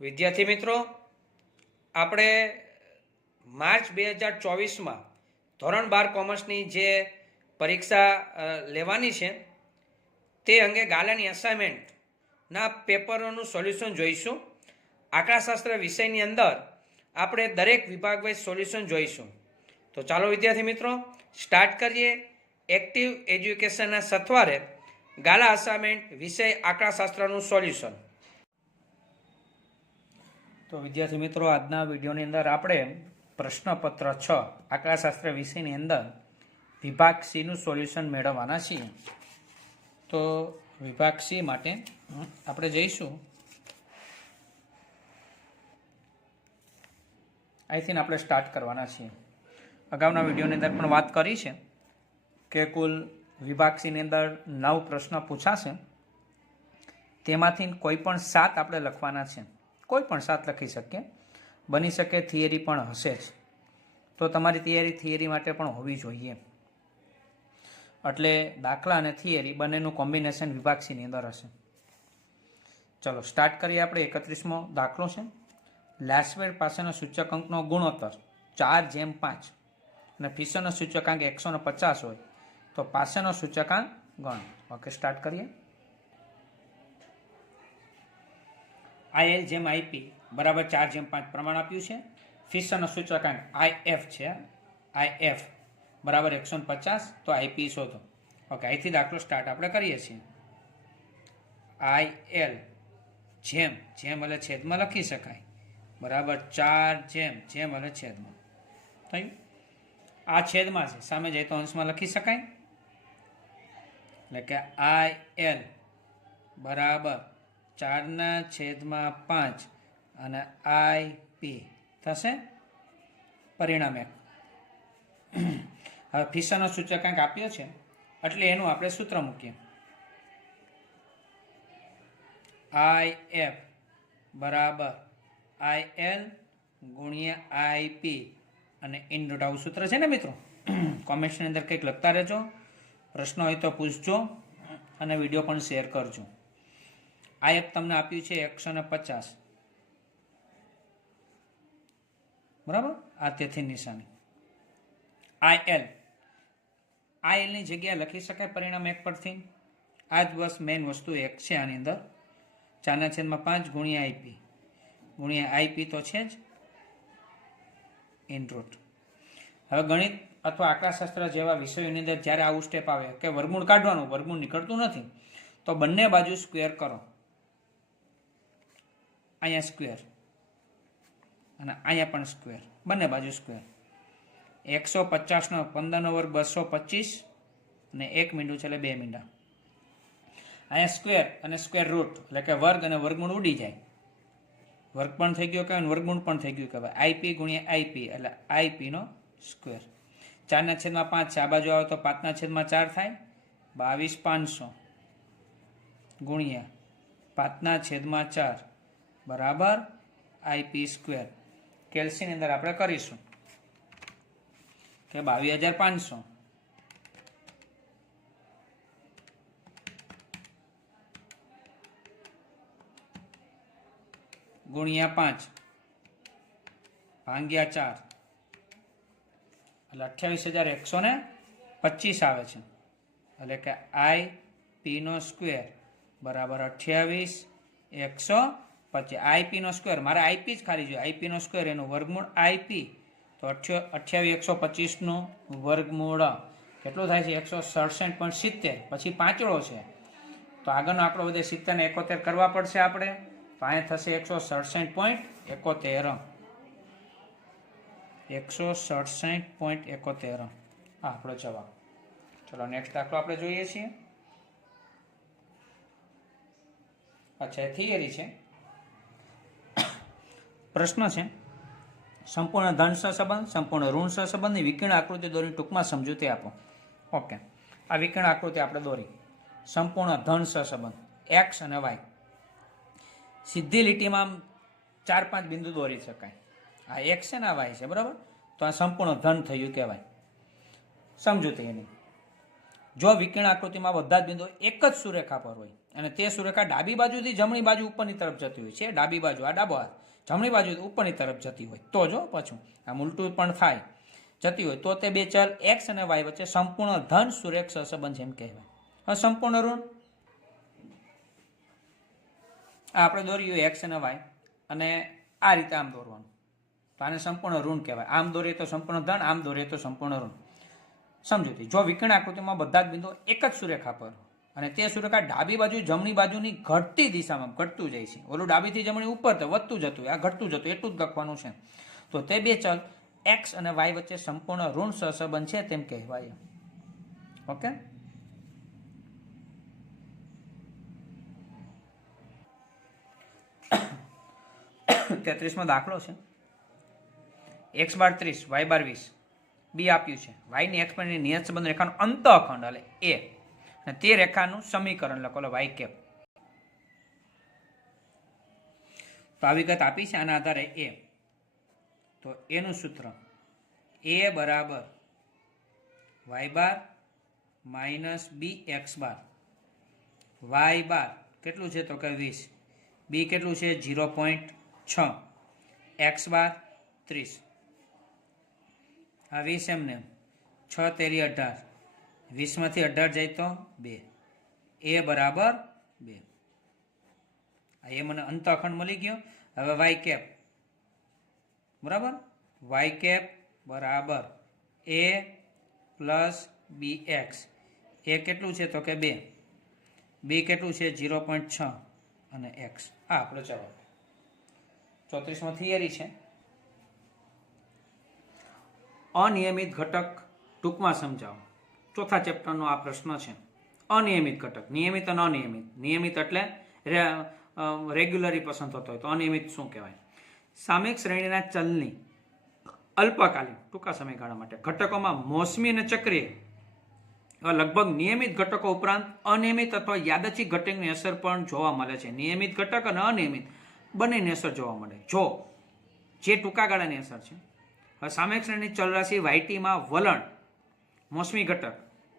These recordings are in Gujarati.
વિદ્યાર્થી મિત્રો, આપણે માર્ચ 2024માં ધોરણ 12 કોમર્સની જે પરીક્ષા લેવાની છે તે અંગે ગાલાની અસાઇનમેન્ટના પેપરોનું સોલ્યુશન જોઈશું. આંકડાશાસ્ત્ર વિષયની અંદર આપણે દરેક વિભાગ વાઇઝ સોલ્યુશન જોઈશું. તો ચાલો વિદ્યાર્થી મિત્રો સ્ટાર્ટ કરીએ. એક્ટિવ એજ્યુકેશનના સથવારે ગાલા અસાઇનમેન્ટ વિષય આંકડાશાસ્ત્રનું સોલ્યુશન. તો વિદ્યાર્થી મિત્રો, આજના વિડીયોની અંદર આપણે પ્રશ્નપત્ર 6 આંકડાશાસ્ત્ર વિષયની અંદર વિભાગ સીનું સોલ્યુશન મેળવવાના છીએ. તો વિભાગ સી માટે આપણે જઈશું. અહીંથી આપણે સ્ટાર્ટ કરવાના છીએ. અગાઉના વિડીયોની અંદર પણ વાત કરી છે કે કુલ વિભાગ સીની અંદર 9 પ્રશ્ન પૂછાશે. તેમાંથી કોઈ પણ 7 આપણે લખવાના છે. કોઈ પણ 7 લખી શકીએ, બની શકે થિયરી પણ હશે જ. તો તમારી થિયરી માટે પણ હોવી જોઈએ. એટલે દાખલા અને થિયરી બંનેનું કોમ્બિનેશન વિભાગ સીની અંદર હશે. ચલો સ્ટાર્ટ કરીએ. આપણે 31મો દાખલો છે. લાસવેર પાસેનો સૂચકાંકનો ગુણોત્તર 4:5 અને ફિશરનો સૂચકાંક 150 હોય તો પાસેનો સૂચકાંક ગણ. ઓકે, સ્ટાર્ટ કરીએ. IL જેમ IP બરાબર 4:5 પ્રમાણ આપ્યું છે. ફિશરનો સૂચકાંક IF છે. IF બરાબર 150 તો IP શોધો. ઓકે, અહીંથી દાખલો સ્ટાર્ટ આપણે કરીએ છીએ. IL જેમ એટલે છેદમાં લખી શકાય બરાબર 4 જેમ એટલે છેદમાં થયું. આ છેદમાં છે, સામે જાય તો અંશમાં લખી શકાય. એટલે કે IL બરાબર 4/5 અને IP થશે પરિણામે. હવે ફિશરનો સૂચકાંક આપ્યો છે એટલે એનું આપણે સૂત્ર મૂકીએ. IF બરાબર IL ગુણ્યા IP અને ઇનરૂટ. આવું સૂત્ર છે ને મિત્રો? કોમેન્ટ્સની અંદર કંઈક લખતા રહેજો. પ્રશ્ન હોય તો પૂછજો અને વિડીયો પણ શેર કરજો. IF તમને આપ્યું છે 150 બરાબર. આ તેથી નિશાની. IL ની જગ્યાએ લખી શકાય પરિણામ 1 પરથી. આ જ બસ મેઇન વસ્તુ 1 છે આની અંદર. 4/5 ગુણ્યા IP ગુણ્યા IP તો છે જ ઇનરૂટ. હવે ગણિત અથવા આંકડાશાસ્ત્ર જેવા વિષયોની અંદર જ્યારે આવું સ્ટેપ આવે કે વર્ગમૂળ કાઢવાનું, વર્ગમૂળ નીકળતું નથી, તો બંને બાજુ સ્ક્વેર કરો. અહીંયા સ્ક્વેર અને અહીંયા પણ સ્ક્વેર, બંને બાજુ સ્ક્વેર. 150 નો 15 વર્ગ 225 અને 1 મીંડું છે એટલે 2 મીંડા. અહીંયા સ્ક્વેર અને સ્ક્વેર રૂટ એટલે કે વર્ગ અને વર્ગમૂળ ઉડી જાય. વર્ગ પણ થઈ ગયો કહેવાય, વર્ગમૂળ પણ થઈ ગયું કહેવાય. IP ગુણ્યા IP એટલે IP નો સ્ક્વેર. 4/5 છે, આ બાજુ આવે તો 5/4 થાય. 22,500 ગુણ્યા 5/4 બરાબર IP સ્ક્વેર. કેલ્સીની અંદર આપણે કરીશું કે 22,500 ગુણ્યા 5 ભાગ્યા 4 એટલે 28,125 આવે છે. એટલે કે IP નો સ્ક્વેર બરાબર 28,125. IP નો સ્ક્વેર, મારે IP જ ખાલી જોઈએ. IP નો સ્ક્વેર એનું વર્ગમૂળ IP તો 28,125 નું વર્ગમૂળ કેટલું થાય છે? 167.70. પછી પાંચડો છે તો આગળનો આંકડો વધે 70 ને 71 કરવા પડશે આપણે. તો અહીંયા થશે 167.71. 167.71 આ આપણો જવાબ. ચલો નેક્સ્ટ દાખલો આપણે જોઈએ છીએ. અચ્છા, થિયરી છે. પ્રશ્ન છે, સંપૂર્ણ ધન સહસંબંધ, સંપૂર્ણ ઋણ સહસંબંધની વિકર્ણ આકૃતિ દોરી ટૂંકમાં સમજૂતી આપો. ઓકે, આ વિકર્ણ આકૃતિ આપણે દોરી. સંપૂર્ણ ધન સહસંબંધ X અને Y. સીધી લીટીમાં 4-5 બિંદુ દોરી શકાય. આ X છે ને આ Y છે બરાબર. તો આ સંપૂર્ણ ધન થયું કહેવાય. સમજૂતી એની. જો વિકર્ણ આકૃતિમાં બધા જ બિંદુઓ એક જ સુરેખા પર હોય અને તે સુરેખા ડાબી બાજુથી જમણી બાજુ ઉપરની તરફ જતી હોય છે, ડાબી બાજુ આ ડાબો હાથ, જમણી બાજુ ઉપરની તરફ જતી હોય તો જો પાછું આમ ઉલટું પણ થાય જતી હોય તો તે બે ચલ એક્સ અને વાય વચ્ચે સંપૂર્ણ ધન સુરેખ સહસંબંધ છે એમ કહેવાય. હવે સંપૂર્ણ ઋણ આપણે દોર્યું એક્સ અને વાય અને આ રીતે આમ દોરવાનું તો આને સંપૂર્ણ ઋણ કહેવાય. આમ દોરીએ તો સંપૂર્ણ ધન, આમ દોરીએ તો સંપૂર્ણ ઋણ. સમજૂતી, જો વિકર્ણ આકૃતિમાં બધા જ બિંદુઓ એક જ સુરેખા પર અને તે સુરેખા ડાબી બાજુ જમણી બાજુની ઘટતી દિશામાં ઘટતું જાય છે, ઓલું ડાબીથી જમણી ઉપર તો વધતું જતું, આ ઘટતું જતું, એટલું જ લખવાનું છે. તો તે બે ચલ એક્સ અને વાય વચ્ચે સંપૂર્ણ ઋણ સહસંબંધ છે તેમ કહેવાય. ઓકે, તેત્રીસમો દાખલો છે. એક્સ બાર 30, વાય બાર 20, બી આપ્યું છે. વાયની એક્સ બારની નિયત સંબંધ રેખાનો અંતઃખંડ એટલે એ, અને તે રેખાનું સમીકરણ લખો વાય કેપ. તો આ વિગત આપી છે, આના આધારે એ. તો એનું સૂત્ર એ બરાબર વાય બાર માઇનસ બી એક્સ બાર. વાય બાર કેટલું છે તો કે 20, બી કેટલું છે 0.6, એક્સ બાર 30. આ 20 એમને 6 તેરી 18, 20માંથી 18 જાય તો 2, એ બરાબર 2. એ મને અંતઃખંડ મળી ગયો. હવે વાય કેપ બરાબર, વાય કેપ બરાબર એ પ્લસ બી એક્સ. એ કેટલું છે તો કે 2, બી કેટલું છે 0.6 અને એક્સ. આ આપણો જવાબ. 34મો થિયરી છે. અનિયમિત ઘટક ટૂંકમાં સમજાવો. ચોથા ચેપ્ટરનો આ પ્રશ્ન છે. અનિયમિત ઘટક, નિયમિત અને અનિયમિત. નિયમિત એટલે રેગ્યુલરી પસંદ થતો હોય, તો અનિયમિત શું કહેવાય? સામયિક શ્રેણીના ચલની અલ્પકાલીન ટૂંકા સમયગાળા માટે ઘટકોમાં મોસમી અને ચક્રીય લગભગ નિયમિત ઘટકો ઉપરાંત અનિયમિત અથવા યાદચ્છિક ઘટકની અસર પણ જોવા મળે છે. નિયમિત ઘટક અને અનિયમિત બંનેની અસર જોવા મળે. જો જે ટૂંકા ગાળાની અસર છે, હવે સામયિક શ્રેણી ચલરાશિ વાયટીમાં વલણ, મોસમી ઘટક,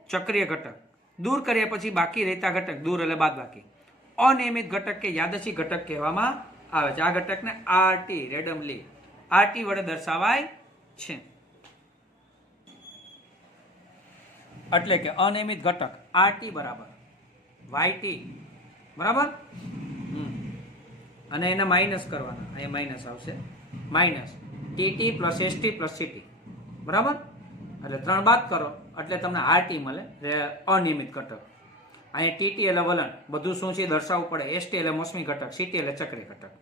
ચક્રીય ઘટક દૂર કર્યા પછી બાકી રહેતા ઘટક, દૂર એટલે બાદ બાકી, અનિયમિત ઘટક કે યાદચ્છિક ઘટક કહેવામાં આવે છે. આ ઘટકને આરટી રેન્ડમલી આરટી વડે દર્શાવાય છે. એટલે કે અનિયમિત ઘટક આરટી બરાબર વાયટી બરાબર, અને એને માઇનસ કરવાના, અહીંયા માઇનસ આવશે, minus TT plus ST plus CT બરાબર. એટલે 3 બાદ કરો એટલે તમને આરટી મળે, અનિયમિત ઘટક. અહીંયા ટીટી એટલે વલણ, બધું શું છે દર્શાવવું પડે. એસટી એટલે મોસમી ઘટક, સીટી એટલે ચક્રી ઘટક.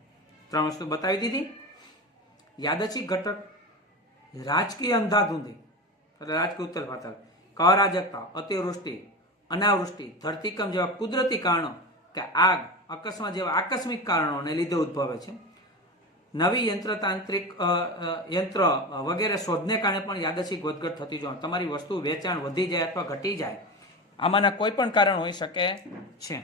3 વસ્તુ બતાવી દીધી. યાદચ્છિક ઘટક રાજકીય અંધાધૂંધી એટલે રાજકીય ઉથલ પાથલ, અરાજકતા, અતિવૃષ્ટિ, અનાવૃષ્ટિ, ધરતીકંપ જેવા કુદરતી કારણો કે આગ, અકસ્માત જેવા આકસ્મિક કારણોને લીધે ઉદ્ભવે છે. નવી યંત્ર વગેરે શોધને કારણે પણ યાદચ્છિક વધઘટ થતી જોવા. તમારી વસ્તુ વેચાણ વધી જાય અથવા ઘટી જાય, આમાંના કોઈ પણ કારણ હોઈ શકે છે.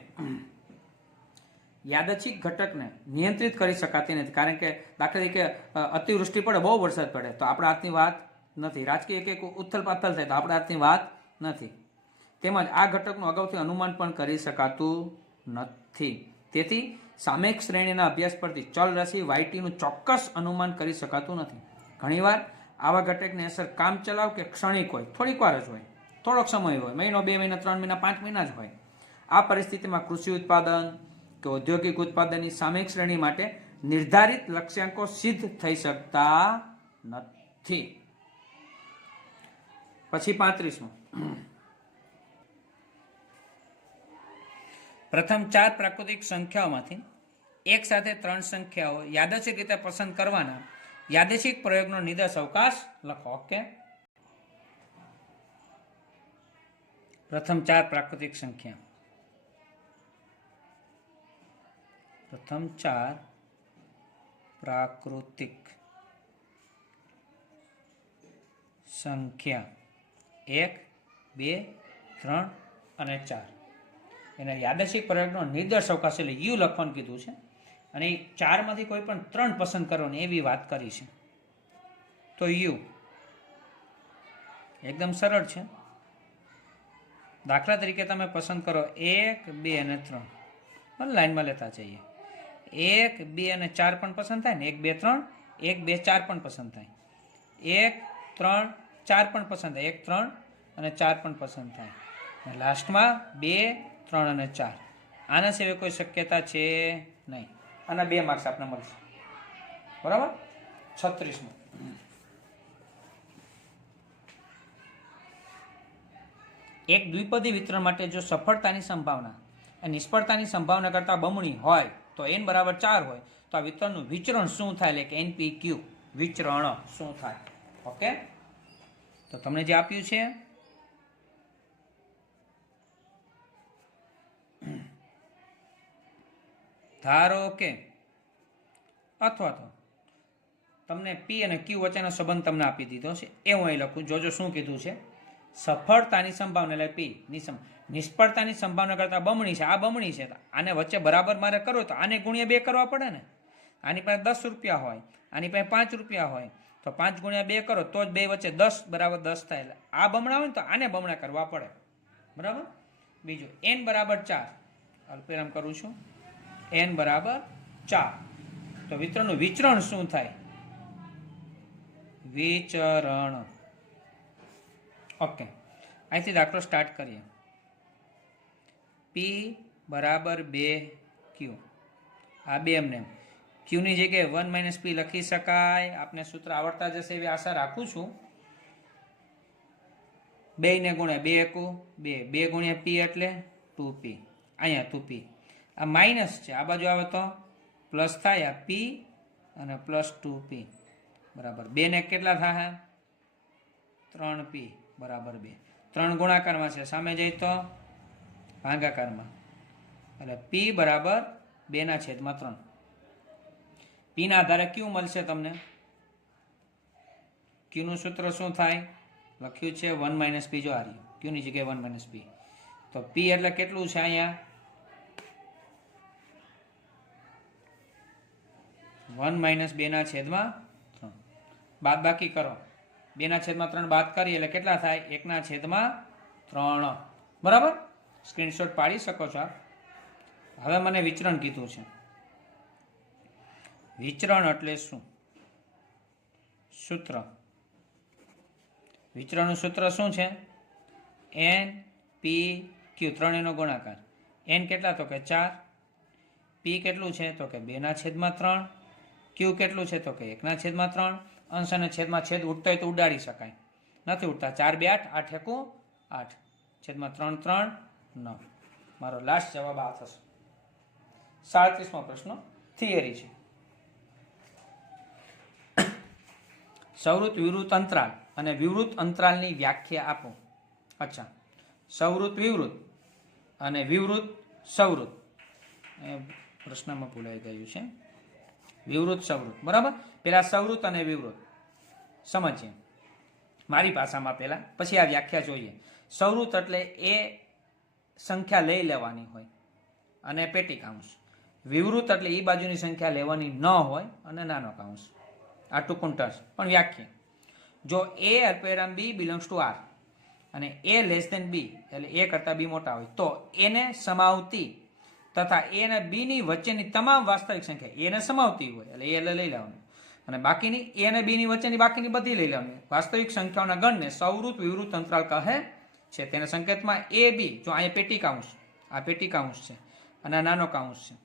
યાદચ્છિક ઘટકને નિયંત્રિત કરી શકાતી નથી, કારણ કે દાખલા તરીકે અતિવૃષ્ટિ પડે, બહુ વરસાદ પડે તો આપણા હાથની વાત નથી. રાજકીય કંઈક ઉથલ પાથલ થાય તો આપણા હાથની વાત નથી. તેમજ આ ઘટકનું અગાઉથી અનુમાન પણ કરી શકાતું નથી. તેથી સામયિક શ્રેણીના અભ્યાસ પરથી ચલ રાશિ વાયટીનું ચોક્કસ અનુમાન કરી શકાતું નથી. ઘણીવાર આવા ઘટકની અસર કામચલાઉ કે ક્ષણિક હોય, થોડીક વાર જ હોય, થોડોક સમય હોય, મહિનો, 2 મહિના, 3 મહિના, 5 મહિના જ હોય. આ પરિસ્થિતિમાં કૃષિ ઉત્પાદન કે ઔદ્યોગિક ઉત્પાદનની સામયિક શ્રેણી માટે નિર્ધારિત લક્ષ્યાંકો સિદ્ધ થઈ શકતા નથી. પછી 35મો, પ્રથમ 4 પ્રાકૃતિક સંખ્યાઓમાંથી એક સાથે 3 સંખ્યાઓ યાદચ્છિક રીતે પસંદ કરવાના યાદચ્છિક પ્રયોગનો નિર્દેશ અવકાશ લખો. ઓકે, પ્રથમ 4 પ્રાકૃતિક સંખ્યા, પ્રથમ 4 પ્રાકૃતિક સંખ્યા 1, 2, 3 અને 4 એના યાદચ્છિક પ્રયોગનો નિર્દેશ અવકાશ એટલે યુ લખવાનું કીધું છે. અને 4 માંથી કોઈ પણ 3 પસંદ કરવાની એવી વાત કરી છે. તો યુ એકદમ સરળ છે. દાખલા તરીકે તમે પસંદ કરો 1, 2 અને 3. લાઈનમાં લેતા જઈએ. 1, 2 અને 4 પણ પસંદ થાય ને, 1, 2, 3, 1, 2, 4 પણ પસંદ થાય, 1, 3, 4 પણ પસંદ થાય, 1, 3 અને 4 પણ પસંદ થાય. લાસ્ટમાં 2, 3 અને 4. આના સિવાય કોઈ શક્યતા છે નહીં. આના 2 માર્ક્સ આપને મળશે. બરાબર. 36મો. એક દ્વિપદી વિતરણ માટે જો સફળતાની સંભાવના એ નિષ્ફળતાની સંભાવના કરતાં બમણી હોય તો n બરાબર 4 હોય તો આ વિતરણનું વિચરણ શું થાય, એટલે કે NPQ વિચરણ શું થાય. ઓકે, તો તમને જે આપ્યું છે ધારો કે અથવા તો તમને P અને Q વચ્ચેનો સંબંધ તમને આપી દીધો છે. એ હું અહીં લખું. જોજો શું કીધું છે. સફળતાની સંભાવના એટલે P ની નિષ્ફળતાની સંભાવના કરતાં બમણી છે. આ બમણી છે. આને વચ્ચે બરાબર મારે કરવો તો આને ગુણ્યા 2 કરવા પડે ને. આની પાસે 10 રૂપિયા હોય, આની પાસે 5 રૂપિયા હોય તો 5 ગુણ્યા 2 કરો તો જ બે વચ્ચે 10 બરાબર 10 થાય. એટલે આ બમણા હોય ને તો આને બમણા કરવા પડે. બરાબર. બીજું n બરાબર 4 અલ્પવિરામ કરું છું. n બરાબર 4 તો વિતરણનું વિચરણ શું થાય? વિચરણ. ઓકે, અહીંથી દાખલો સ્ટાર્ટ કરીએ. P બરાબર 2Q. આ બે એમને Qની જગ્યાએ 1 - P લખી શકાય. આપને સૂત્ર આવડતા જશે એવી આશા રાખું છું. 2 ને ગુણ્યા 2 એકુ 2, 2 ગુણ્યા P એટલે 2P. અહીંયા 2P. આ માઇનસ છે, આ બાજુ આવે તો પ્લસ થાય. આ P અને પ્લસ 2P બરાબર 2 ને કેટલા થાય? 3P બરાબર 2. 3 ગુણાકારમાં છે, સામે જઈ તો ભાગાકારમાં. એટલે P બરાબર 2/3. P ના આધારે Q મળશે તમને. Q નું સૂત્ર શું થાય? લખ્યું છે 1 - P. જો આ રહ્યું Q ની જગ્યાએ 1 - P. તો P એટલે કેટલું છે અહીંયા? 1 - 2/3. બાદ બાકી કરો. 2/3 બાદ કરીએ એટલે કેટલા થાય? 1/3. બરાબર. સ્ક્રીનશોટ પાડી શકો છો. હવે મને વિચરણ કીધું છે. વિચરણ એટલે શું? સૂત્ર. વિચરણનું સૂત્ર શું છે? NPQ. 3 એનો ગુણાકાર. n કેટલા? તો કે 4. P કેટલું છે? તો કે 2/3. Q કેટલું છે? તો કે 1/3. અંશ અને છેદમાં છેદ ઉડતો હોય તો ઉડાડી શકાય, નથી ઉડતા. 4 2 8, 8 એકુ 8, છેદમાં 3 3 9. મારો લાસ્ટ જવાબ આ થશે. 37મો પ્રશ્ન થિયરી છે. સવૃત્ત વિવૃત અંતરાલ અને વિવૃત અંતરાલની વ્યાખ્યા આપો. અચ્છા, સવૃત્ત વિવૃત અને વિવૃત સવૃત્ત. પ્રશ્નમાં ભૂલાઈ ગયું છે. વિવૃત સવૃત્ત. બરાબર. પેલા સવૃત્ત અને વિવૃત સમજીએ મારી ભાષામાં પહેલા, પછી આ વ્યાખ્યા જોઈએ. સવૃત્ત એટલે એ સંખ્યા લઈ લેવાની હોય અને પેટી કાઉન્સ. વિવૃત એટલે એ બાજુની સંખ્યા લેવાની ન હોય અને નાનો કાઉન્સ. આ ટૂંકું ટચ પણ વ્યાખ્યા. જો A અલ્પવિરામ B બિલોંગ્સ ટુ R અને A લેસ ધેન B એટલે A કરતાં B મોટા હોય તો એને સમાવતી તથા A અને B ની વચ્ચેની તમામ વાસ્તવિક સંખ્યા એને સમાવતી હોય એટલે A લઈ લેવાનું અને બાકીની A અને B ની વચ્ચેની બાકીની બધી લઈ લેવાની વાસ્તવિક સંખ્યાઓના ગણને સવૃત્ત વિવૃત અંતરાલ કહે છે. તેના સંકેતમાં A B. જો અહીંયા પેટી કાઉન્સ, આ પેટી કાઉન્સ છે અને આ નાનો કાઉન્સ છે.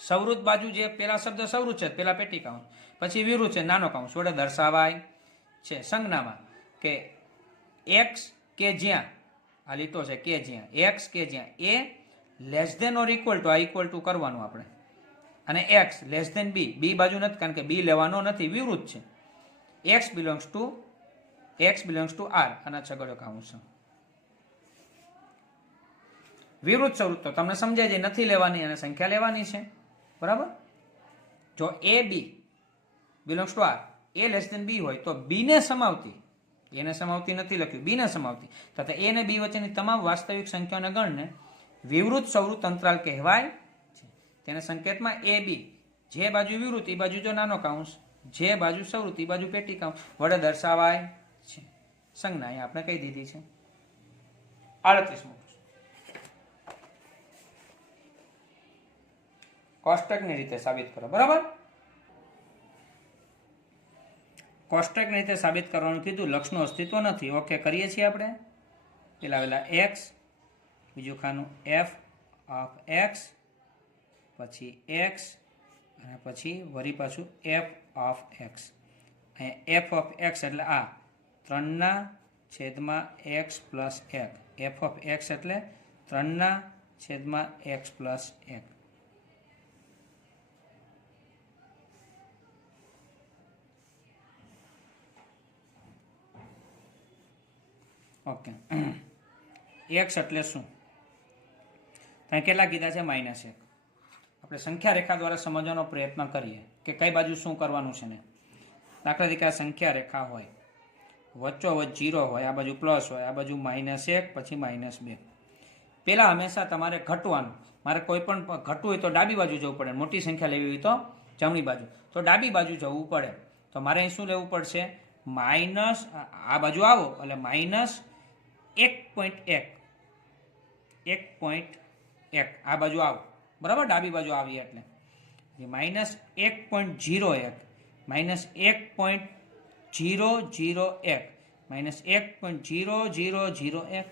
સવૃત્ત બાજુ જે પેલા શબ્દ સવૃત્ત છે, પેલા પેટી કાઉન્સ, પછી વિવૃત છે, નાનો કાઉન્સ વડે દર્શાવાય છે. સંજ્ઞામાં કે x કે જ્યાં આ લીટો છે કે જ્યાં x કે જ્યાં A less than or equal to, આ ઇક્વલ ટુ કરવાનું આપણે, અને x less than b, b બાજુ નથી કારણ કે b લેવાનો નથી, વિવૃત છે. x બિલોંગ્સ ટુ r અને છગડો કાઉન્સ. વિવૃત સવૃત્ત તો તમને સમજાય છે, નથી લેવાની અને સંખ્યા લેવાની છે. બરાબર. જો a b belongs to r, a less than b હોય તો b ને સમાવતી, એને સમાવતી નથી લખ્યું, b ને સમાવતી તથા a અને b વચ્ચેની તમામ વાસ્તવિક સંખ્યાઓના ગણને વિવૃત સવૃત્ત અંતરાલ કહેવાય છે. તેના સંકેતમાં a b, જે બાજુ વિવૃત એ બાજુ જો નાનો કાઉન્સ, જે બાજુ સવૃત્ત એ બાજુ પેટી કાઉન્સ વડે દર્શાવાય છે. સંજ્ઞા અહીંયા આપણે કહી દીધી છે. 38મો કોષ્ટકની રીતે સાબિત કરો. બરાબર, કોષ્ટકની રીતે સાબિત કરવાનું કીધું. લક્ષનું અસ્તિત્વ નથી. ઓકે, કરીએ છીએ આપણે. પેલા એક્સ, બીજું ખાનું એફ ઓફ એક્સ, પછી એક્સ, અને પછી વળી પાછું એફ ઓફ એક્સ. અહીંયા એફ ઓફ એક્સ એટલે આ 3/x plus 1. F of x એટલે 3/x પ્લસ 1. ઓકે, એક્સ એટલે શું? ત્યાં કેટલા કીધા છે? -1. આપણે સંખ્યા રેખા દ્વારા સમજવાનો પ્રયત્ન કરીએ કે કઈ બાજુ શું કરવાનું છે ને. દાખલા તરીકે આ સંખ્યા રેખા હોય, વચ્ચોવચ્ચ 0 હોય, આ બાજુ પ્લસ હોય, આ બાજુ -1 પછી -2. પહેલાં હંમેશા તમારે ઘટવાનું. મારે કોઈ પણ ઘટવું હોય તો ડાબી બાજુ જવું પડે, મોટી સંખ્યા લેવી હોય તો જમણી બાજુ. તો ડાબી બાજુ જવું પડે. તો મારે અહીં શું લેવું પડશે? માઇનસ, આ બાજુ આવો એટલે -1.1 આ બાજુ આવો. બરાબર, ડાબી બાજુ આવી એટલે -1.01 -1.001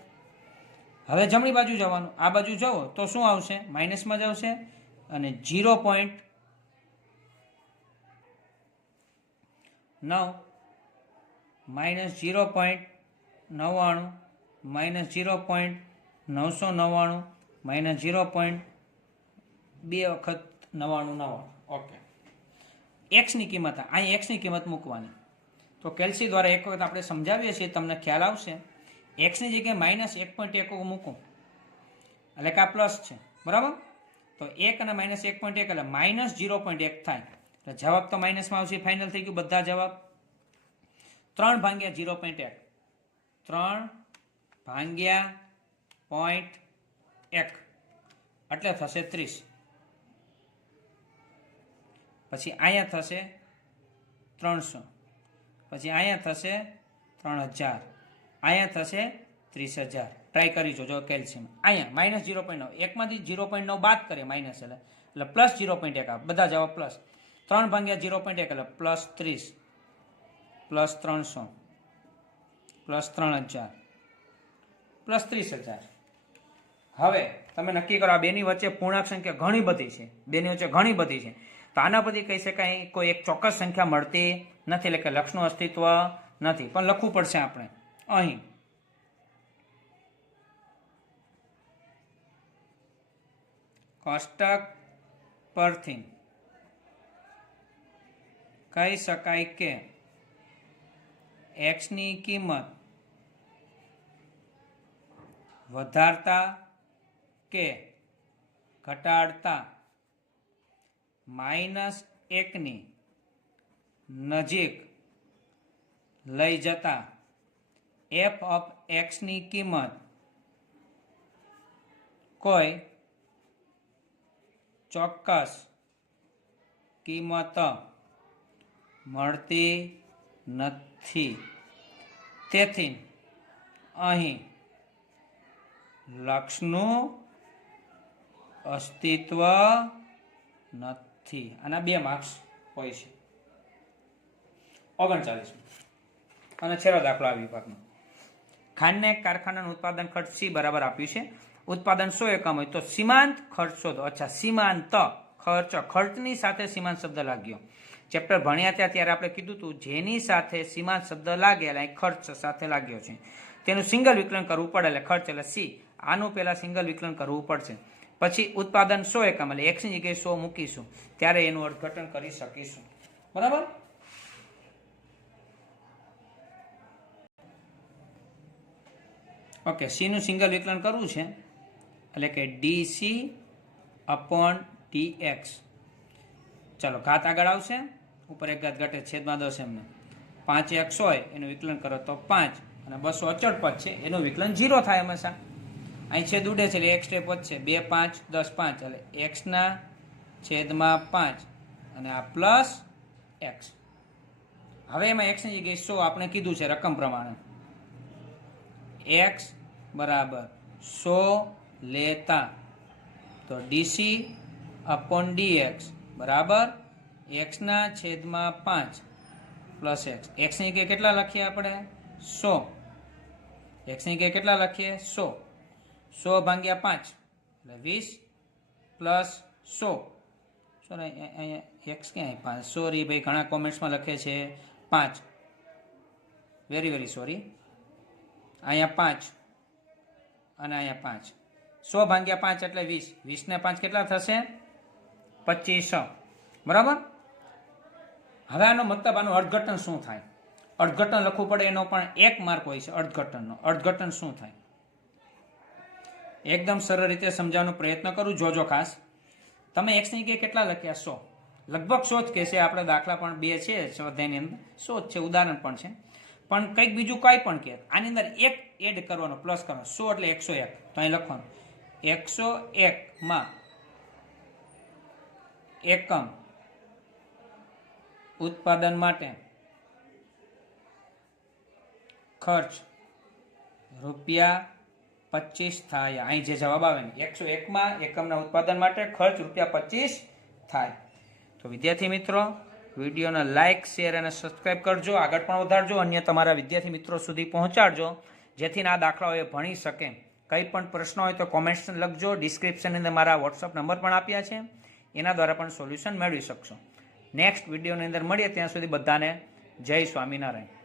હવે જમણી બાજુ જવાનું. આ બાજુ જાઓ તો શું આવશે? માઇનસમાં જ આવશે. અને 0.9 -0.99 -0.999 -0.2 વખત 99. ઓકે, એક્સની કિંમત, અહીં એક્સની કિંમત મૂકવાની. તો કેલ્સી દ્વારા એક વખત આપણે સમજાવીએ છીએ, તમને ખ્યાલ આવશે. એક્સની જગ્યાએ -1.1 મૂકું એટલે કે આ પ્લસ છે. બરાબર, તો 1 અને -1.1 એટલે -0.1 થાય. એટલે જવાબ તો માઇનસમાં આવશે. ફાઇનલ થઈ ગયું બધા જવાબ. 3/0.1 3/0.1 એટલે થશે 30. પછી અહીંયા થશે 300, પછી અહીંયા થશે 3000, અહીંયા થશે 30,000. ટ્રાય કરી જોજો કેલ્શિયમ. અહીંયા -0.9, એકમાંથી 0.9 બાદ કરીએ માઇનસ એટલે +0.1 આવે. બધા જવાબ પ્લસ. 3/0.1 એટલે +30 +300 +3000 +30,000. હવે તમે નક્કી કરો, આ બેની વચ્ચે પૂર્ણાંક સંખ્યા ઘણી બધી છે. બેની વચ્ચે ઘણી બધી છે. તો આના પરથી કહી શકાય કોઈ એક ચોક્કસ સંખ્યા મળતી નથી, એટલે કે લક્ષનું અસ્તિત્વ નથી. પણ લખવું પડશે આપણે અહીં. કોષ્ટક પરથી કહી શકાય કે એક્સની કિંમત વધારતા કે ઘટાડતા -1ની નજીક લઈ જતા એફ ઓફ એક્સની કિંમત કોઈ ચોક્કસ કિંમત મળતી નથી. તેથી અહીં લક્ષનું અસ્તિત્વ નથી. આના 2 માર્ક્સ હોય છે. 39 અને છેલ્લો દાખલો આ વિભાગનો. ખાંડને કારખાનાનું ઉત્પાદન ખર્ચ C બરાબર આપ્યું છે. ઉત્પાદન 100 એકમ હોય તો સીમાંત ખર્ચ શોધો. અચ્છા, સીમાંત ખર્ચ, ખર્ચની સાથે સીમાંત શબ્દ લાગ્યો. ચેપ્ટર ભણ્યા હતા ત્યારે આપણે કીધું હતું જેની સાથે સીમાંત શબ્દ લાગે એટલે ખર્ચ સાથે લાગ્યો છે તેનું સિંગલ વિકલન કરવું પડે એટલે ખર્ચ એટલે C. આનું પહેલા સિંગલ વિકલન કરવું પડશે. પછી ઉત્પાદન 100 એકમ એટલે એક્સની જગ્યાએ 100 મૂકીશું ત્યારે એનું અર્થઘટન કરી શકીશું. બરાબર, ઓકે. C નું સિંગલ વિકલન કરવું છે એટલે કે dC/dx. ચાલો, ઘાત આગળ આવશે, ઉપર એક ઘાત ઘટે, છેદમાં 10 એમને. 5x હોય એનું વિકલન કરો તો 5 અને 200 અચળ પદ છે એનું વિકલન 0 થાય હંમેશા. અહીં છેદ ઉડે છે એટલે એક સ્ટેપ વધશે. 2 5 10 5 એટલે x/5 અને આ પ્લસ x. હવે એમાં x ની જગ્યાએ 100 આપણે કીધું છે રકમ પ્રમાણે. x બરાબર 100 લેતા તો DC अपॉन dx बराबर x ના છેદમાં 5 પ્લસ x ની કે કેટલા લખીએ આપણે 100 x ની કે કેટલા લખીએ 100 100 ભાગ્યા 5 એટલે 20 પ્લસ 100 સોરી અહીંયા x ક્યાં 5 સોરી ભાઈ ઘણા કોમેન્ટ્સમાં લખે છે 5 વેરી સોરી અહીંયા 5 અને અહીંયા 5 100 ભાગ્યા 5 એટલે 20 20 ને 5 કેટલા થશે 25 બરાબર। હવે આનો મતલબ આનું અર્થઘટન શું થાય અર્થઘટન લખવું પડે એનો પણ એક માર્ક હોય છે અર્થઘટનનો અર્થઘટન શું થાય એકદમ સરળ રીતે સમજાવવાનો પ્રયત્ન કરું જોજો ખાસ તમે x ની કે કેટલા લખ્યા 100 લગભગ 100 જ કહેશે આપણે દાખલા પણ 2 છે સ્વાધ્યાયની અંદર 100 જ છે ઉદાહરણ પણ છે પણ કંઈક બીજું કાંઈ પણ કહે આની અંદર એક એડ કરવાનો પ્લસ કરવાનો 100 એટલે 101 તો અહીં લખવાનું 101 માં એકમ ઉત્પાદન માટે ખર્ચ ₹25 થાય અહીં જે જવાબ આવે ને 101 માં એકમના ઉત્પાદન માટે ખર્ચ ₹25 થાય। તો વિદ્યાર્થી મિત્રો વિડીયોને લાઇક શેર અને સબસ્ક્રાઇબ કરજો આગળ પણ વધારજો અન્ય તમારા વિદ્યાર્થી મિત્રો સુધી પહોંચાડજો જેથી આ દાખલાઓ એ ભણી શકે કંઈ પણ પ્રશ્ન હોય તો કોમેન્ટ્સ લખજો ડિસ્ક્રિપ્શનની અંદર મારા વોટ્સઅપ નંબર પણ આપ્યા છે એના દ્વારા પણ સોલ્યુશન મેળવી શકશો નેક્સ્ટ વિડીયોની અંદર મળીએ ત્યાં સુધી બધાને જય સ્વામિનારાયણ।